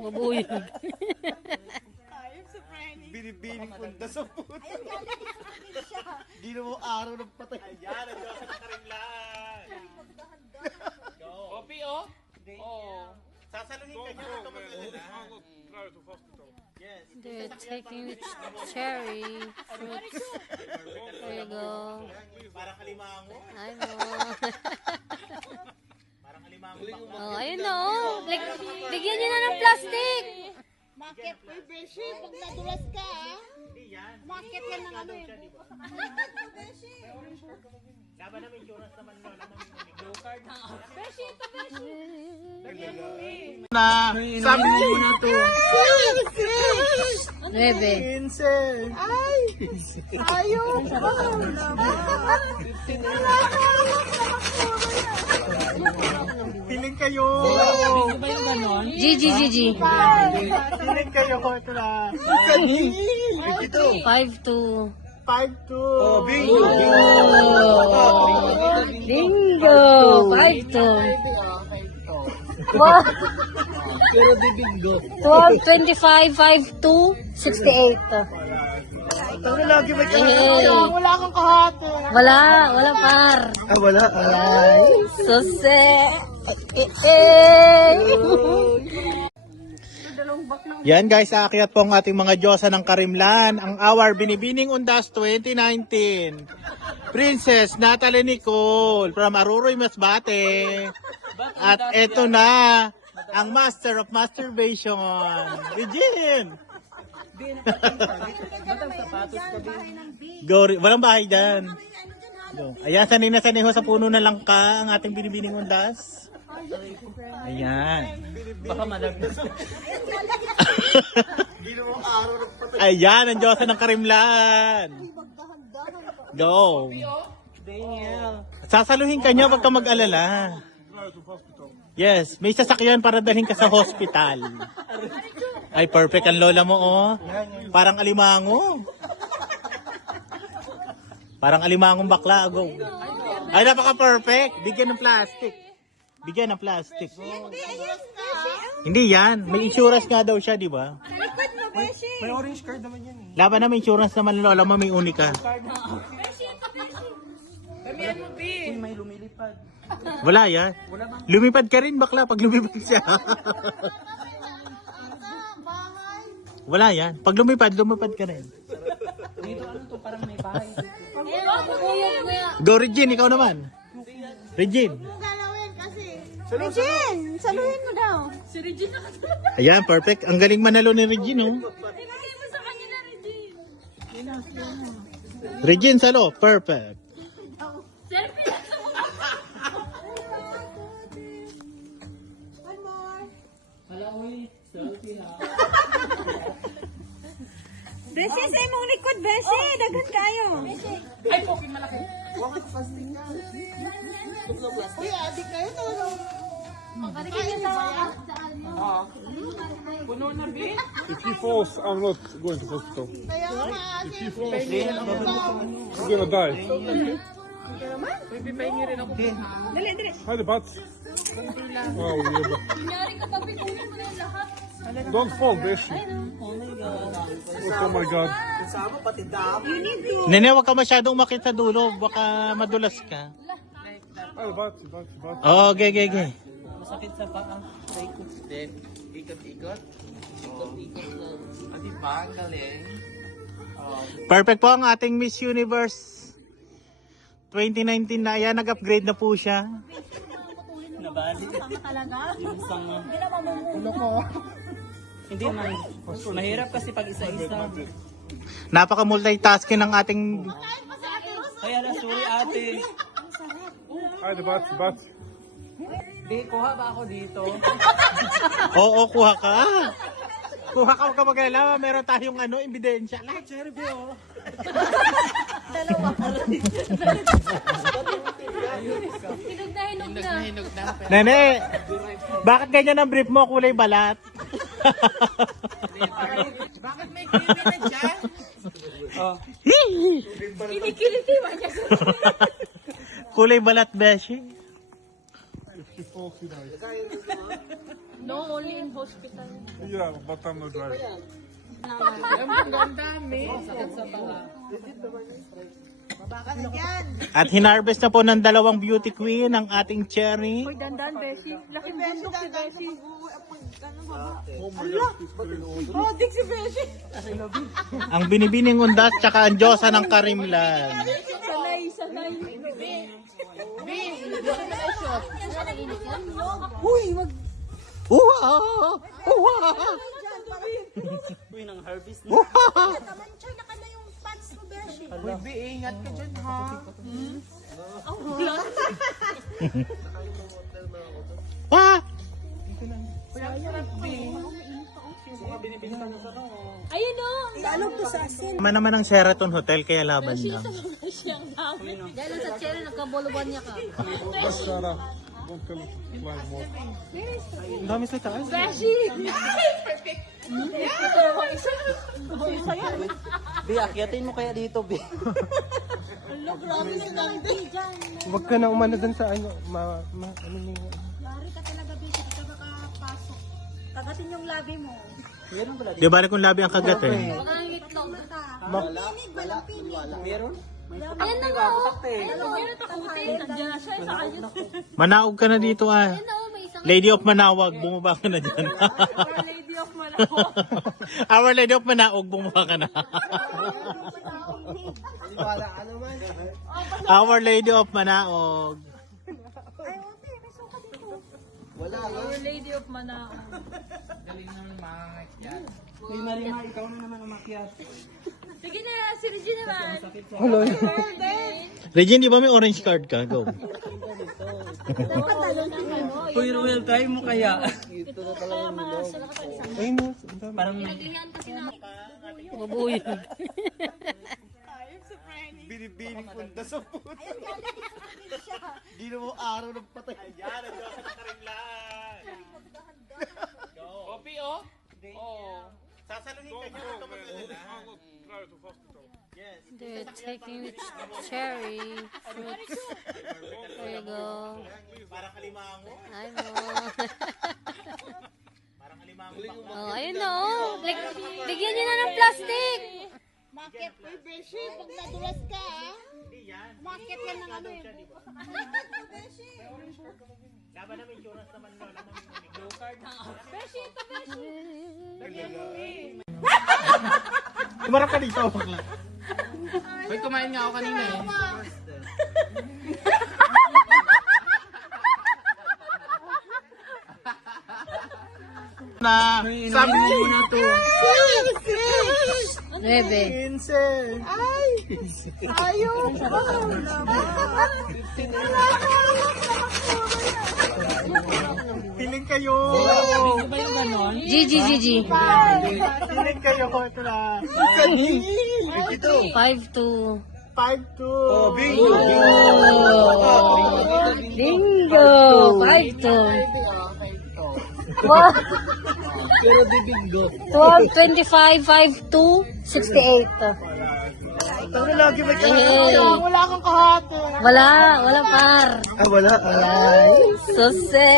Mabuyog. Binibining punta sa puto. Di na mo araw ng patay. Ayan, ang Diyos ng Karimlan. Kopi, oh. Oh. Sasaluhin ka niya ito mag-alala. They're taking which cherry fruits. There you go. Parang kalimango. I know. Parang kalimango bakla. Oh, ayun na oh. Bigyan niyo na ng plastic. Bakit? Uy, Beshi, pag nadulas ka, ah. Hindi yan. Bakit yan ng ano yun? Beshi! Laban namin insurance naman lola namin. Beshi, ito, Beshi! Na, sabi niyo na to. Bebe. Vincent. Ay! Ayaw ko! Piling kayo. Gigi. Piling kayo ko ito na. 5-2. 5-2. Oh, bingo. Bingo. 5-2. Wow. Pero di bingo. 12, 25, 5-2, 68. Ano lagi may Hey. Wala kang kahati. Wala par. Ah, wala. Sose. Yan guys, aakyat po ang ating mga Diyosa ng Karimlan. Ang Awar Binibining Undas 2019. Princess Natalie Nicole from Aruroy, Masbate. At eto na, ang Master of Masturbation, Regine. Walang bahay dyan. Ayan, sanay na sanay ho sa puno na langka ang ating Binibining Undas. Ayan. Baka malagnas. Ayan, ang Diyosa ng Karimlan. Go. Sasaluhin ka niya, wag ka mag-alala. Yes, may sasakyan para dalhin ka sa hospital. Ay, perfect ang lola mo, oh. Parang alimango. Parang alimangong bakla, go. Ay, napaka-perfect. Bigyan ng plastic. Bigyan ng plastic. Hindi yan. May insurance nga daw siya, di ba? Likod mo, Beshi! May orange card naman yan. Laban na may insurance naman, lola mo, may unika. May lumilipad. Wala yan. Lumipad ka rin, bakla, pag lumipad siya. Wala yan. Pag lumipad ka rin. Dito ano to, parang may bahay. Go, Regine, ikaw naman. Regine. Galawin kasi. Regine! Saluhin mo daw. Ayan, perfect. Ang galing manalo ni Regine, oh. Ibigay mo sa kanila, Regine. Regine Salo, perfect. One more. Beshi, sa imong likod, Beshi! Daghan kayo! Ay, poking malaki. Uy, adik kayo to. Puno na, B. If he falls, I'm not going to hospital. Kaya nga, If he falls, he's gonna die. May pipahingi rin ako. Dali, dali. Hi, the bats. Oh, yeah. Don't fall, Beshi. Oh my God. Nene, wag ka masyadong umakit sa dulo. Baka madulas ka. Hi, the bats, the bats, the bats. Oh, ge. Masakit sa paa. Then, ikot-ikot. Ikot-ikot lang. Ah, di ba? Ang galing. Perfect po ang ating Miss Universe 2019 na. Ayan, nag-upgrade na po siya. Nabali. Yung sanga. Hindi na. Mahirap kasi pag isa-isa. Napaka-multitasking ng ating... Kaya na, sorry ate. Hi, the bats, the bats. Di, kuha ba ako dito? Oo, kuha ka. Kuha ka, huwag ka mag-alala. Meron tayong ebidensya. Lahat, sir, oh. Hinog na. Nene, bakit ganyan ang brief mo? Kulay balat. Bakit may kriminal dyan? Oh. Kulay balat, Beshi. If he falls, he dies. No, only in hospital. Yeah, but I'm not driving. At hinarvest na po ng dalawang beauty queen ang ating cherry. Dandan, Beshi. Laking bundok si Beshi. Oh, Dik si Beshi. Ang binibining undas tsaka ang Diyosa ng Karimlan. Sanay. Uwa! Uwa! Uy, nang harvest na. Taman siya, nakala yung pants mo, Beshi. Uy, Bi, ingat ka dyan, ha? Ah! Ayun o. Lalog to sa asin. Tama naman ang Sheraton Hotel kaya laban lang. Dahil sa cherry, nagkabuluban niya ka. Just shut up. Don't tell me to fly more. Ang dami sa taas. Bi, akyatin mo kaya dito, Bi. Huwag ka na umano dun sa ano, ano niyo. Yari ka talaga, Beshi. Di ka makapasok. Kagatin yung labi mo. Meron pala Di ba kung labi ang kagat eh? Baka ang itlog. Walang pinig. Meron? Ayan na nga. Ayan na, meron takutin. Nandiyan na siya. Sa kanya. Manaog ka na dito ah. Ayan na, may isang Lady of Manawag, bumaba ka na dyan. Lady of Malako. Our Lady of Manaog, bumaba ka na. Wala ka naman. Our Lady of Manaog. Ay, ote, may suka dito. Wala, ha? Lady of Manao. Uy, Marima, ikaw na naman umakyat. Sige na, si Regine naman. Hello. Regine, di ba may orange card ka? Go. Uy, Ruel, try mo kaya. Ay no, Parang pinaglihan kasi na. Mabuhay. binibining punta sa puto. Di na mo araw ng patay. Yan, ang Diyosa ng Karimlan. Kopi, oh. Oh. Sasaluhin Don't ka go, niya. man. I will drive to hospital. They're taking the cherry fruits. There you go. Parang kalimango. I know. Parang kalimango. Oh, ayun na oh. Bigyan niyo na ng plastic. Market, Beshi, pag nadulas ka, market yan ng ano eh. Laban namin insurance naman no. Beshi, ito Beshi. Tumarap ka dito. Bakla. Uy, kumain nga ako kanina eh. Na, sabi mo na to. 9. Piling kayo. GG. Piling kayo. Ito na. 5-2. 5-2. Oh, bingo. Bingo! 5-2. Wow. Pero di bingo. 12, 25, 5-2, 68. Pero lagi may Hey. wala kang kahati. Wala par. ah wala. Sose.